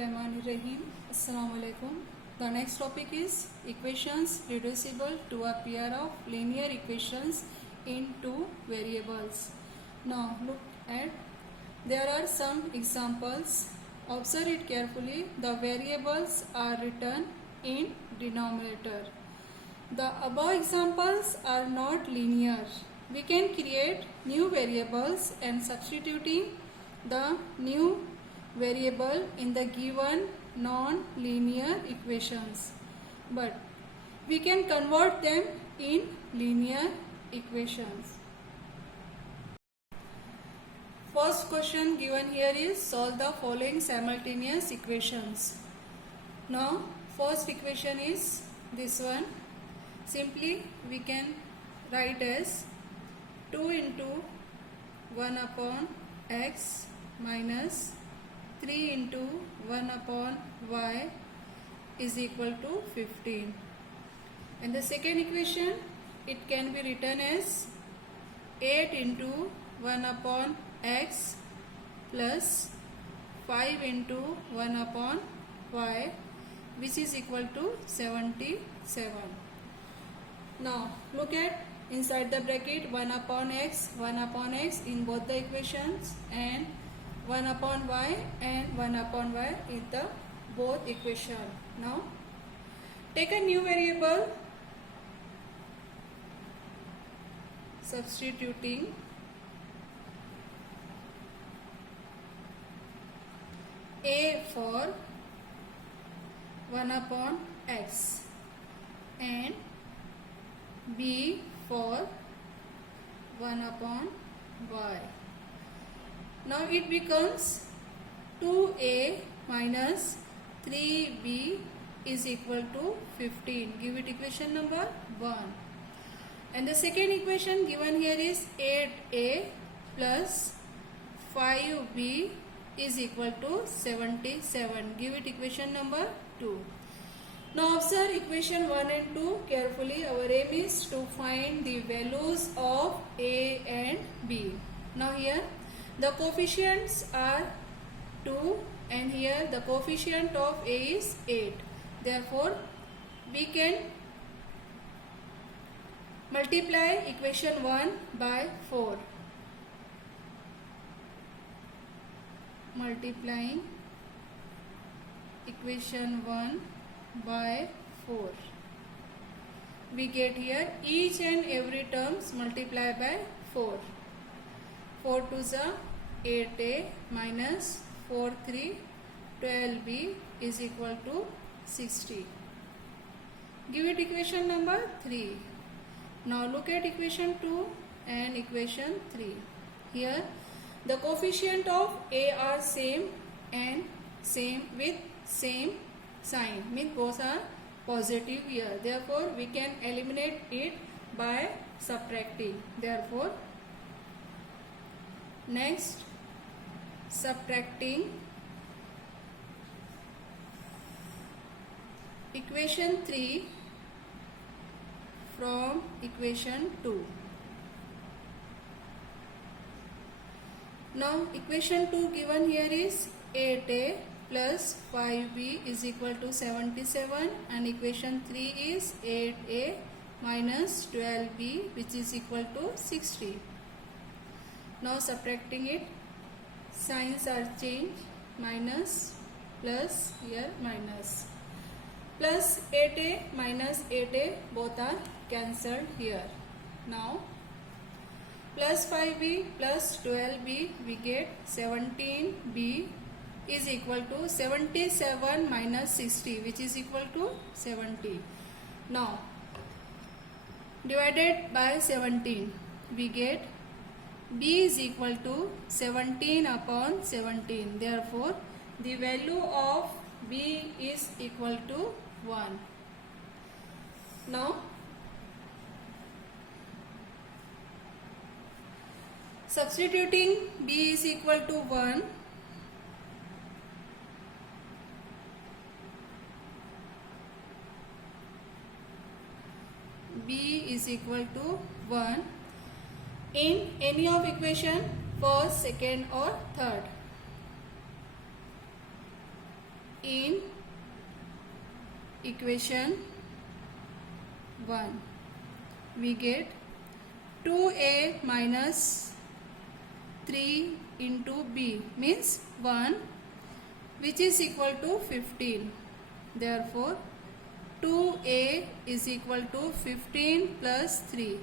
Bismillahirrahmanirrahim. Assalamu alaikum. The next topic is equations reducible to a pair of linear equations in two variables. Now look at, there are some examples. Observe it carefully. The variables are written in denominator. The above examples are not linear. We can create new variables and substituting the new variable in the given non-linear equations, but we can convert them in linear equations. First question given here is solve the following simultaneous equations. Now first equation is this one. Simply we can write as 2 into 1 upon x minus 3 into 1 upon y is equal to 15. And the second equation, it can be written as 8 into 1 upon x plus 5 into 1 upon y, which is equal to 77. Now look at inside the bracket 1 upon x in both the equations, and 1 upon y and 1 upon y in the both equation. Now take a new variable, substituting a for 1 upon x and b for 1 upon y. Now it becomes 2a minus 3b is equal to 15. Give it equation number 1. And the second equation given here is 8a plus 5b is equal to 77. Give it equation number 2. Now observe equation 1 and 2 carefully. Our aim is to find the values of a and b. Now here the coefficients are 2 and here the coefficient of a is 8. Therefore we can multiply equation 1 by 4. Multiplying equation 1 by 4, we get here each and every terms multiply by 4. 4 2s are 8a minus 4 3 12b is equal to 60. Give it equation number 3. Now look at equation 2 and equation 3. Here the coefficient of a are same and same with same sign, means both are positive here. Therefore we can eliminate it by subtracting. Therefore next, subtracting equation 3 from equation 2. Now equation 2 given here is 8a plus 5b is equal to 77, and equation 3 is 8a minus 12b which is equal to 60. Now subtracting it, signs are changed, minus plus, here minus, plus 8a minus 8a both are cancelled here. Now plus 5b plus 12b, we get 17b is equal to 77 minus 60 which is equal to 70. Now divided by 17, we get b is equal to 17 upon 17. Therefore the value of b is equal to 1. Now substituting b is equal to 1, b is equal to 1 in any of equation, first, second or third. in equation 1 we get 2a minus 3 into b means 1, which is equal to 15. Therefore 2a is equal to 15 plus 3.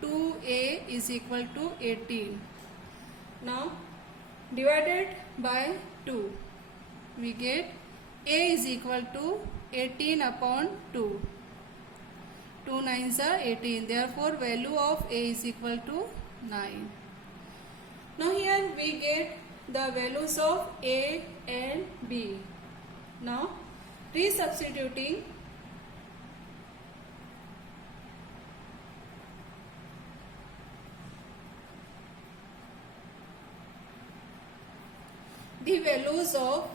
2a is equal to 18. Now divided by 2 we get a is equal to 18 upon 2. 2 nines are 18. Therefore value of a is equal to 9. Now here we get the values of a and b. Now re-substituting, the values of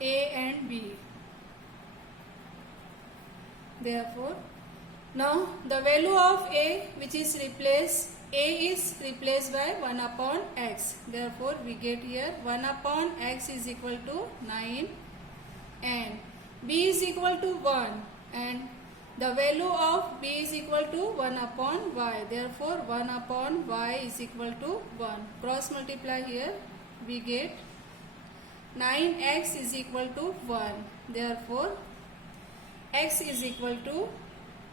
a and b. Therefore now the value of a, which is replaced, a is replaced by 1 upon x. Therefore we get here 1 upon x is equal to 9 and b is equal to 1, and the value of b is equal to 1 upon y. Therefore 1 upon y is equal to 1. Cross multiply here, we get 9x is equal to 1. Therefore x is equal to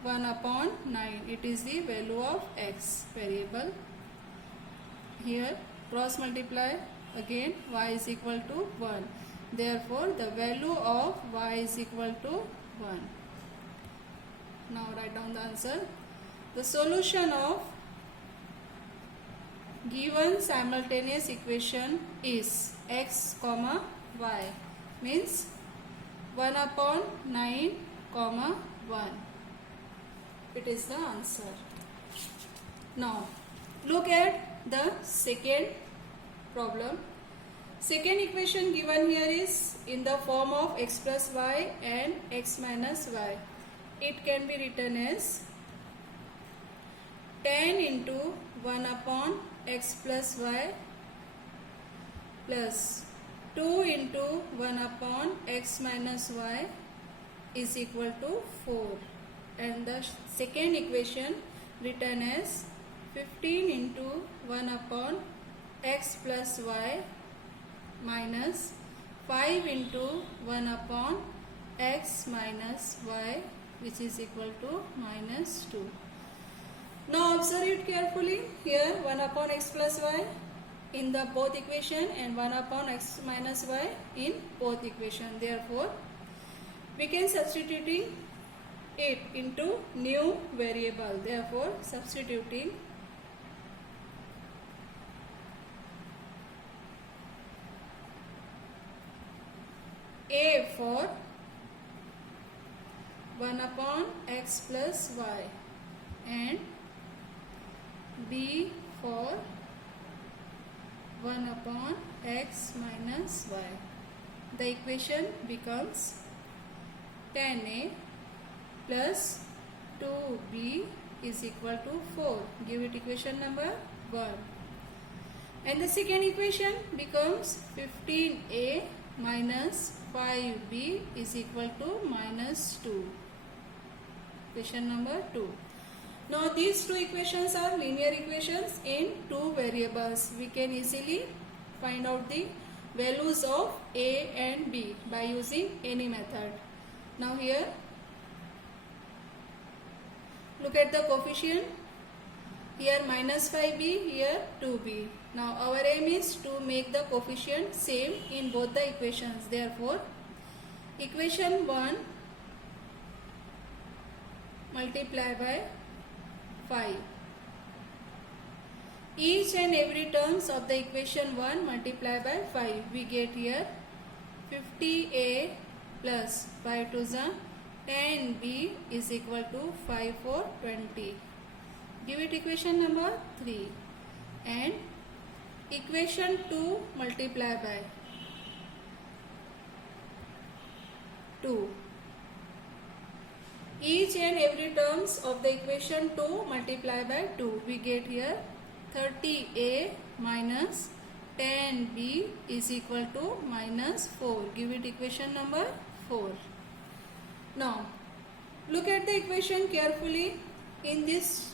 1 upon 9. It is the value of x variable. Here cross multiply again, y is equal to 1. Therefore the value of y is equal to 1. Now write down the answer. The solution of given simultaneous equation is x comma y means 1 upon 9 comma 1. It is the answer. Now look at the second problem. Second equation given here is in the form of x plus y and x minus y. It can be written as 10 into 1 upon x plus y plus 2 into 1 upon x minus y is equal to 4. And the second equation written as 15 into 1 upon x plus y minus 5 into 1 upon x minus y, which is equal to minus 2. Now observe it carefully. Here 1 upon x plus y in the both equation and 1 upon x minus y in both equation. Therefore we can substituting it into new variable. Therefore substituting a for 1 upon x plus y and b for 1 upon x minus y. The equation becomes 10a plus 2b is equal to 4. Give it equation number 1. And the second equation becomes 15a minus 5b is equal to minus 2. Equation number 2. Now these two equations are linear equations in two variables. We can easily find out the values of a and b by using any method. Now here look at the coefficient. Here minus 5b, here 2b. Now our aim is to make the coefficient same in both the equations. Therefore equation 1 multiply by 5. Each and every terms of the equation 1 multiply by 5. We get here 50a plus 5 to the 10b is equal to 5 for 20. Give it equation number 3. And equation 2 multiply by 2. Each and every terms of the equation 2 multiply by 2. We get here 30a minus 10b is equal to minus 4. Give it equation number 4. Now, look at the equation carefully. In these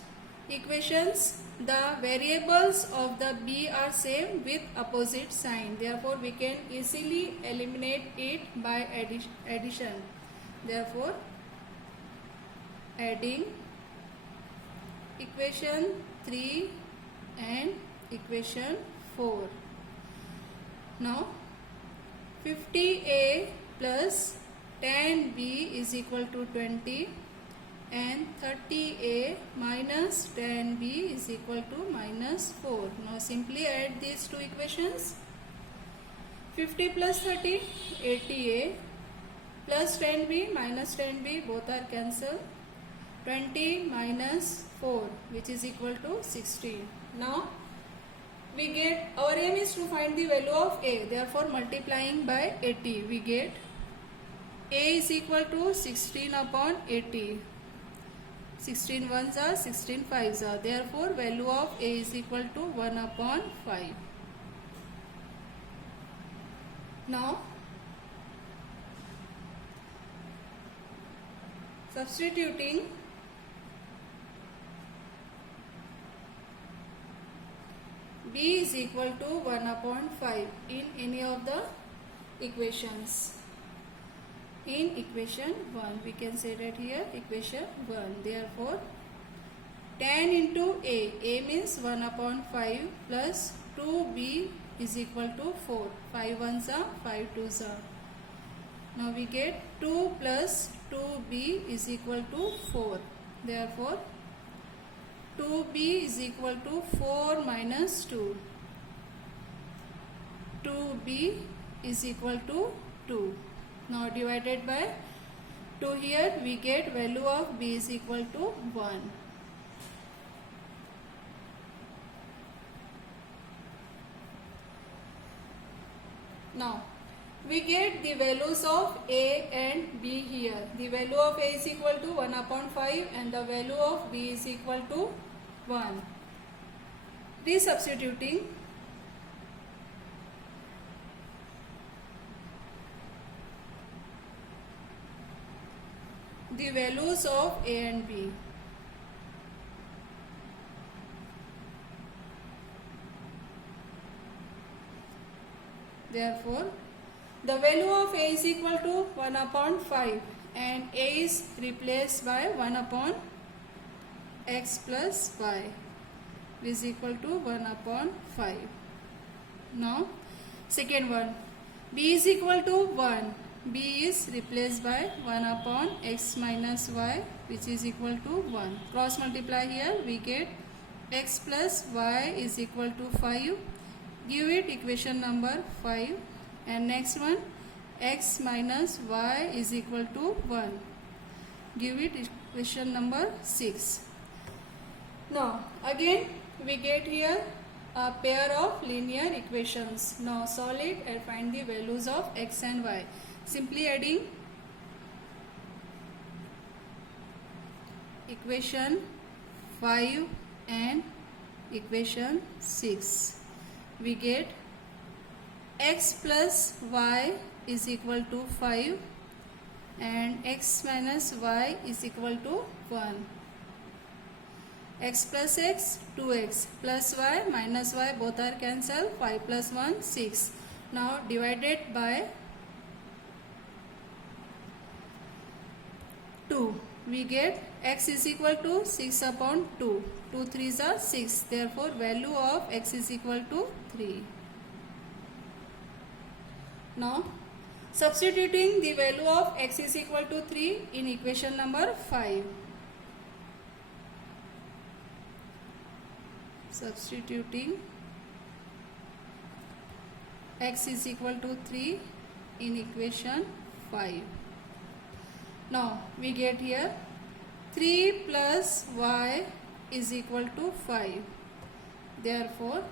equations, the variables of the b are same with opposite sign. Therefore, we can easily eliminate it by addition. Therefore, adding equation 3 and equation 4. Now, 50a plus 10b is equal to 20 and 30a minus 10b is equal to minus 4. Now, simply add these two equations. 50 plus 30, 80a plus 10b minus 10b, both are cancelled. 20 minus 4, which is equal to 16. Now, we get, our aim is to find the value of a. Therefore, multiplying by 80, we get a is equal to 16 upon 80. 16 ones are 16 fives are. Therefore, value of a is equal to 1 upon 5. Now, substituting b is equal to 1 upon 5 in any of the equations. In equation 1, we can say that here equation 1. Therefore, 10 into a means 1 upon 5 plus 2b is equal to 4. 5 ones are 5 twos are. Now we get 2 plus 2b is equal to 4. Therefore, 2b is equal to 4 minus 2. 2b is equal to 2. Now divided by 2 here, we get value of b is equal to 1. Now, we get the values of a and b here. The value of a is equal to 1 upon 5 and the value of b is equal to 1. Resubstituting, the values of a and b. Therefore, the value of a is equal to 1 upon 5 and a is replaced by 1 upon x plus y is equal to 1 upon 5. Now, second one, b is equal to 1. b is replaced by 1 upon x minus y, which is equal to 1. Cross multiply here, we get x plus y is equal to 5. Give it equation number 5. And next one, x minus y is equal to 1. Give it equation number 6. Now, again we get here a pair of linear equations. Now, solve it and find the values of x and y. Simply adding equation 5 and equation 6. We get x plus y is equal to 5 and x minus y is equal to 1. X plus x, 2x, plus y minus y, both are cancelled. 5 plus 1, 6. Now divided by 2. We get x is equal to 6 upon 2. 2 3s are 6. Therefore, value of x is equal to 3. Now, substituting the value of x is equal to 3 in equation number 5. Substituting x is equal to 3 in equation 5. Now, we get here 3 plus y is equal to 5. Therefore,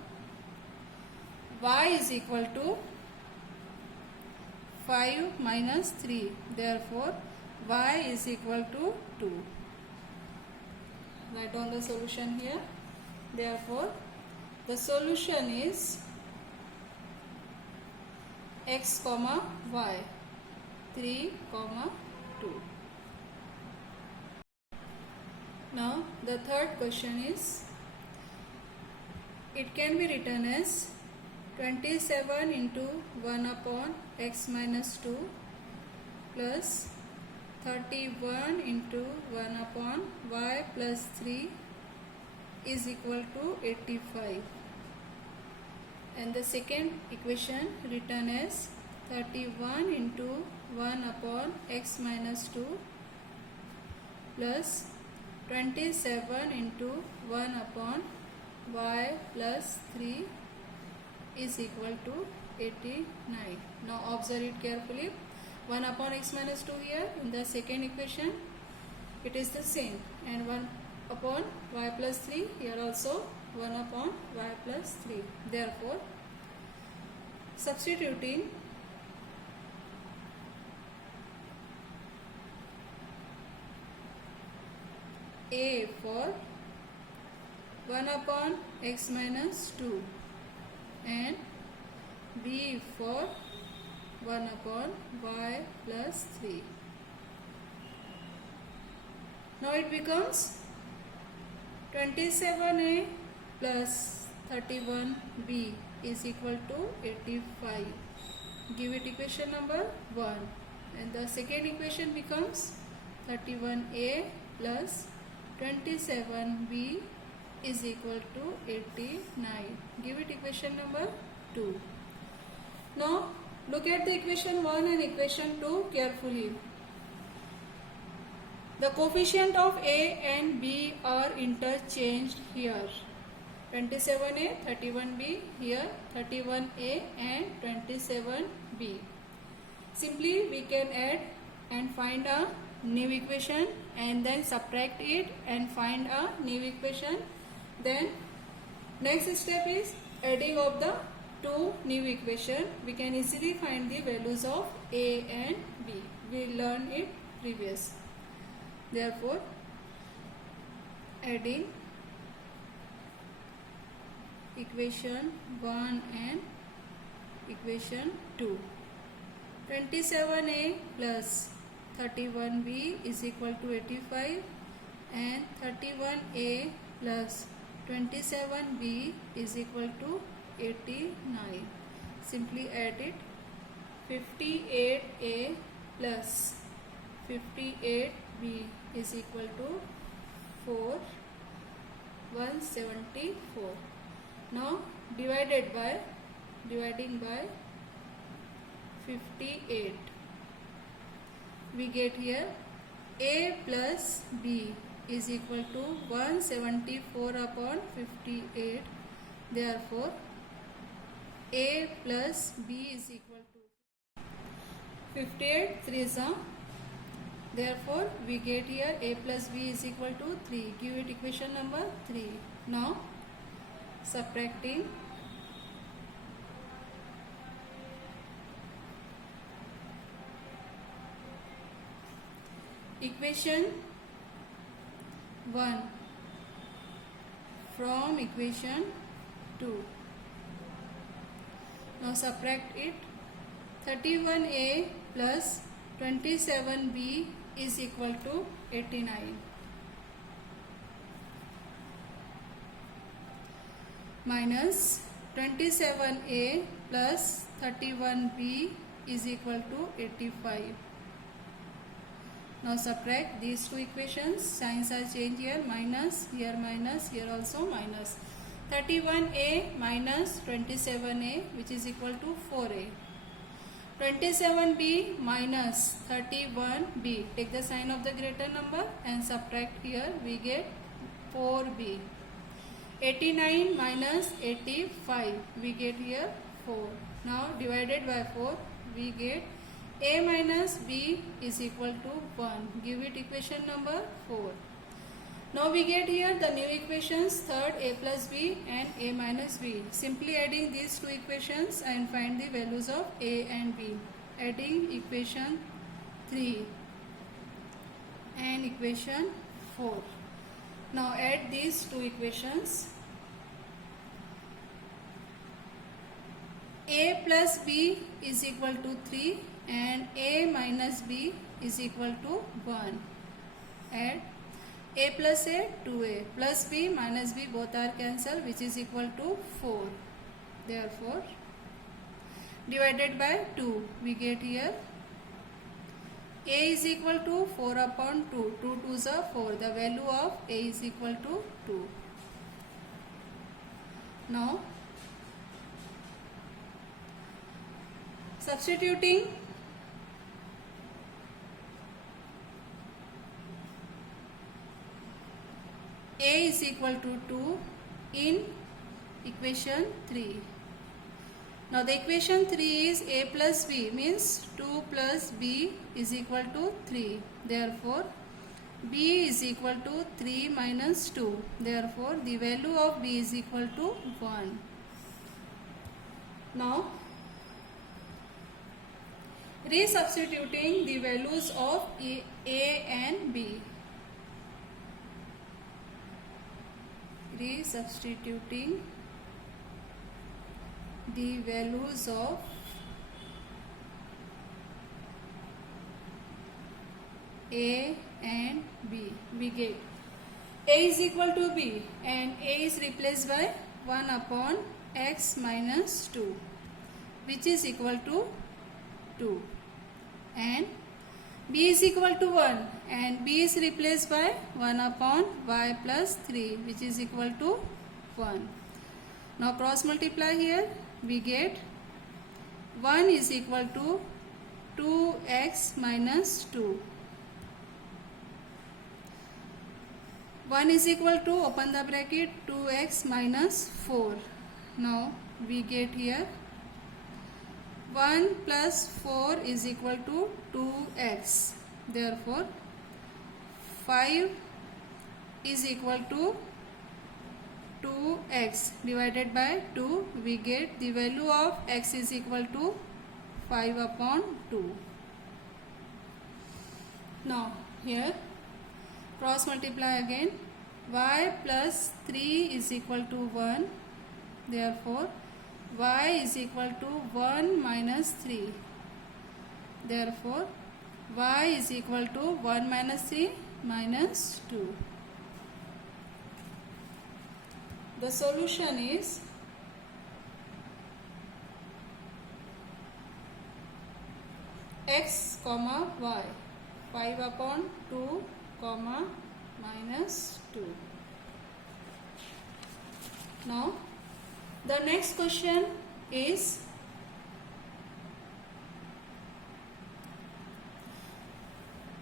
y is equal to 5 minus 3. Therefore, y is equal to 2. Write down the solution here. Therefore, The solution is x comma y 3 comma 2. Now the third question is, it can be written as 27 into 1 upon x minus 2 plus 31 into 1 upon y plus 3 is equal to 85. And the second equation written as 31 into 1 upon x minus 2 plus 27 into 1 upon y plus 3 is equal to 89. Now observe it carefully. 1 upon x minus 2 here in the second equation, it is the same, and 1 upon y plus 3 here also 1 upon y plus 3. Therefore, substituting a for 1 upon x minus 2 and b for 1 upon y plus 3. Now it becomes 27a plus 31b is equal to 85. Give it equation number 1. And the second equation becomes 31a plus 27b is equal to 89. Give it equation number 2. Now look at the equation 1 and equation 2 carefully. The coefficient of a and b are interchanged here. 27a, 31b, here 31a and 27b. Simply we can add and find a new equation and then subtract it and find a new equation. Then next step is adding of the two new equation. We can easily find the values of a and b. We learned it previous. Therefore, adding equation 1 and equation 2. 27a plus 31b is equal to 85 and 31a plus 27b is equal to 89. Simply add it. 58a plus 58b is equal to 174. Now dividing by 58, we get here a plus b is equal to 174 upon 58. Therefore, a plus b is equal to 58 3s. Therefore, we get here a plus b is equal to 3. Give it equation number 3. Now, subtracting equation 1 from equation 2. Now subtract it. 31a plus 27b is equal to 89. Minus 27a plus 31b is equal to 85. Now subtract these two equations. Signs are changed here. Minus, here also minus. 31a minus 27a, which is equal to 4a. 27b minus 31b. Take the sign of the greater number and subtract here. We get 4b. 89 minus 85. We get here 4. Now divided by 4. We get a minus b is equal to 1. Give it equation number 4. Now we get here the new equations, third a plus b and a minus b. Simply adding these two equations and find the values of a and b. Adding equation 3 and equation 4. Now add these two equations a plus b is equal to 3 and a minus b is equal to 1. Add a plus a, 2a, plus b minus b both are cancelled, which is equal to 4. Therefore, divided by 2, we get here a is equal to 4 upon 2. 2 2s are 4. The value of a is equal to 2. Now, substituting a is equal to 2 in equation 3. Now the equation 3 is a plus b, means 2 plus b is equal to 3. Therefore, b is equal to 3 minus 2. Therefore, the value of b is equal to 1. Now, resubstituting the values of a and b. Resubstituting the values of a and b. We get a is equal to b and a is replaced by 1 upon x minus 2, which is equal to 2, and b is equal to 1 and b is replaced by 1 upon y plus 3, which is equal to 1. Now cross multiply here, we get 1 is equal to 2x minus 2. 1 is equal to, open the bracket, 2x minus 4. Now we get here 1 plus 4 is equal to 2x. Therefore, 5 is equal to 2x divided by 2. We get the value of x is equal to 5 upon 2. Now, here cross multiply again. Y plus 3 is equal to 1. Therefore, y is equal to 1 minus 3. Therefore, y is equal to 1 minus 3 minus 2. The solution is x comma y, 5 upon 2 comma minus 2. Now, the next question is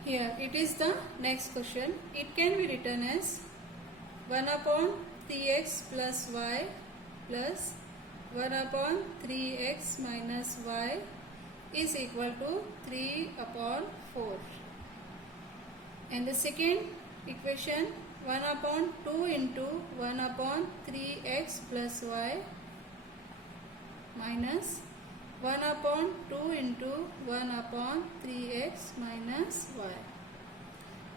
here. It is the next question. It can be written as 1 upon 3x plus y plus 1 upon 3x minus y is equal to 3 upon 4. And the second equation, 1 upon 2 into 1 upon 3x plus y minus 1 upon 2 into 1 upon 3x minus y,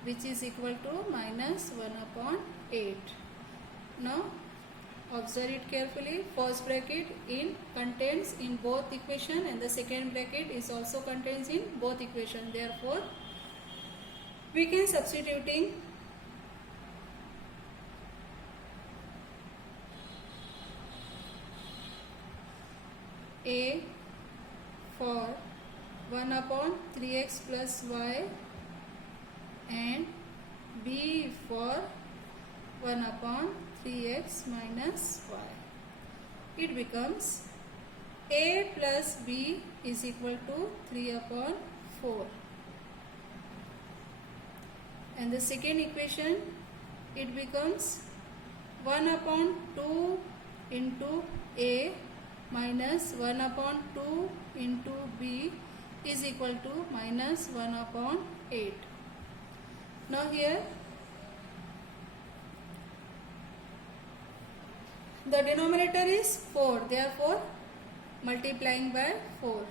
which is equal to minus 1 upon 8. Now, observe it carefully. First bracket contains in both equation and the second bracket is also contains in both equation. Therefore, we can substituting a for 1 upon 3x plus y and b for 1 upon 3x minus y. It becomes a plus b is equal to 3 upon 4. And the second equation, it becomes 1 upon 2 into a minus 1 upon 2 into b is equal to minus 1 upon 8. Now here, the denominator is 4, therefore multiplying by 4.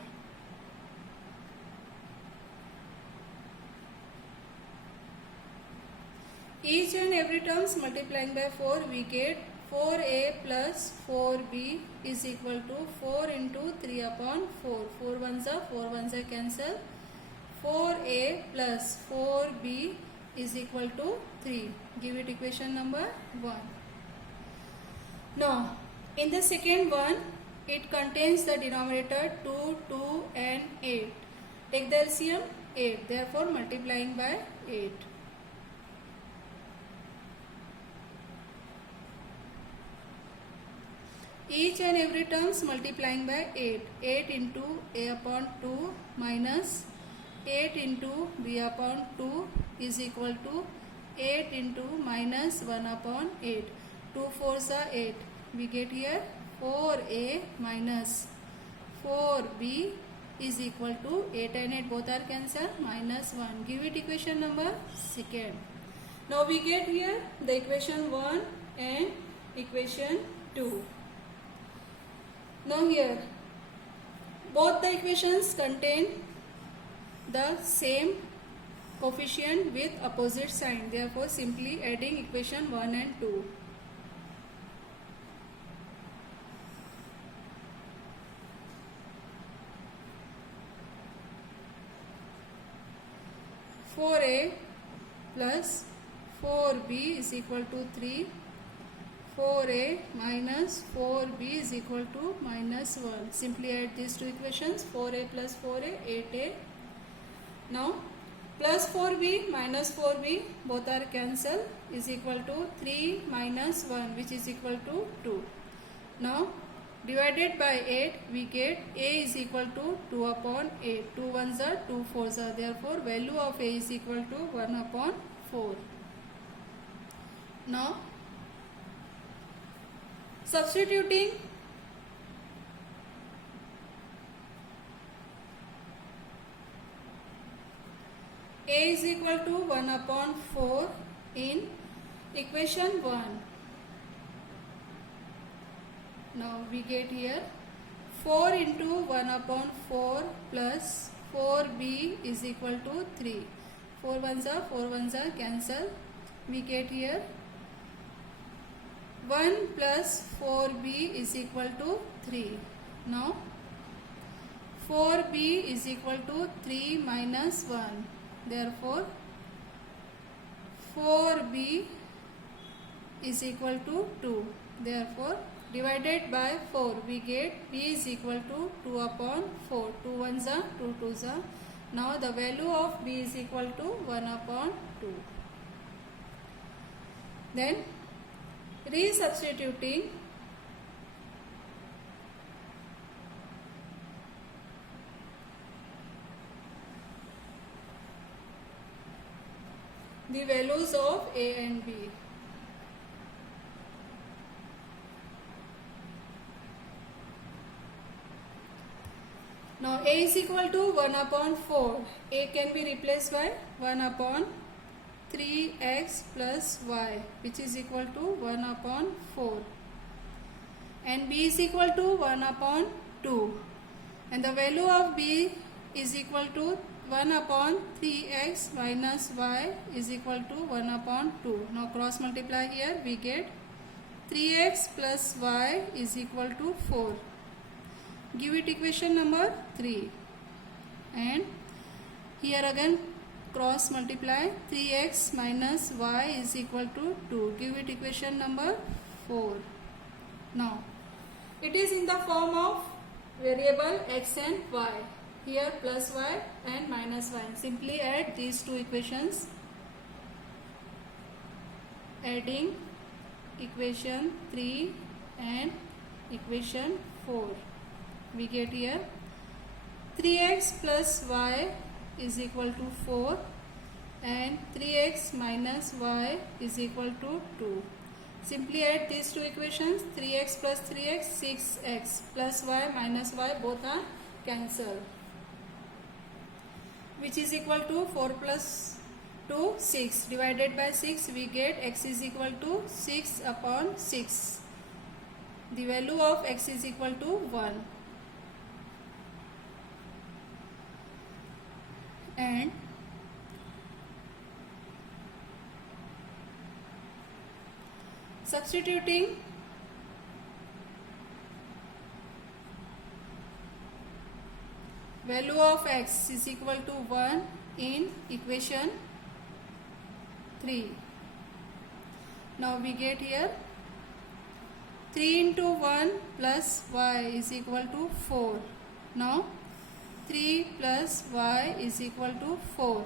Each and every terms multiplying by 4, we get 4a plus 4b is equal to 4 into 3 upon 4. 4 ones are cancel. 4a plus 4b is equal to 3. Give it equation number 1. Now, in the second one, it contains the denominator 2, 2 and 8. Take the LCM 8. Therefore, multiplying by 8. Each and every terms multiplying by 8. 8 into a upon 2 minus 8 into b upon 2 is equal to 8 into minus 1 upon 8. 2 4s are 8. We get here 4a minus 4b is equal to 8 and 8 both are cancelled, minus 1. Give it equation number 2. Now we get here the equation 1 and equation 2. Now here both the equations contain the same coefficient with opposite sign. Therefore, simply adding equation 1 and 2. Four a plus 4b is equal to 3. 4a minus 4b is equal to minus 1. Simply add these two equations. 4a plus 4a, 8a. Now, plus 4b minus 4b both are cancelled is equal to 3 minus 1 which is equal to 2. Now, divided by 8 we get a is equal to 2 upon 8. 2 ones are 2 fours are. Therefore, value of a is equal to 1 upon 4. Now, substituting a is equal to 1 upon 4 in equation 1. Now we get here 4 into 1 upon 4 plus 4b is equal to 3. 4 ones are cancelled. We get here 1 plus 4b is equal to 3. Now 4b is equal to 3 minus 1. Therefore, 4b is equal to 2. Therefore, divided by 4 we get b is equal to 2 upon 4. 2 ones are 2 twos are. Now the value of b is equal to 1 upon 2. Then resubstituting the values of a and b. Now a is equal to 1 upon 4. A can be replaced by 1 upon 3x plus y which is equal to 1 upon 4. And b is equal to 1 upon 2. And the value of b is equal to 1 upon 3x minus y is equal to 1 upon 2. Now cross multiply here, we get 3x plus y is equal to 4. Give it equation number 3. And here again cross multiply, 3x minus y is equal to 2. Give it equation number 4. Now it is in the form of variable x and y. Here plus y and minus y. Simply add these two equations. Adding equation 3 and equation 4. We get here 3x plus y is equal to 4 and 3x minus y is equal to 2. Simply add these two equations. 3x plus 3x, 6x plus y minus y both are cancelled, which is equal to 4 plus 2, 6. Divided by 6 we get x is equal to 6 upon 6. The value of x is equal to 1. And substituting value of x is equal to 1 in equation 3. Now we get here 3 into 1 plus y is equal to 4. Now 3 plus y is equal to 4.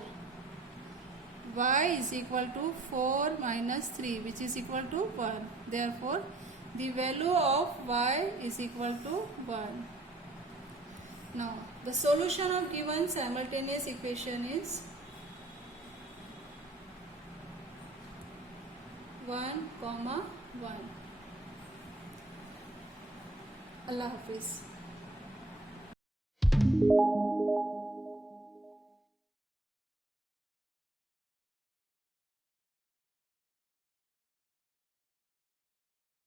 Y is equal to 4 minus 3, which is equal to 1. Therefore, the value of y is equal to 1. Now, the solution of given simultaneous equation is 1, 1. Allah Hafiz.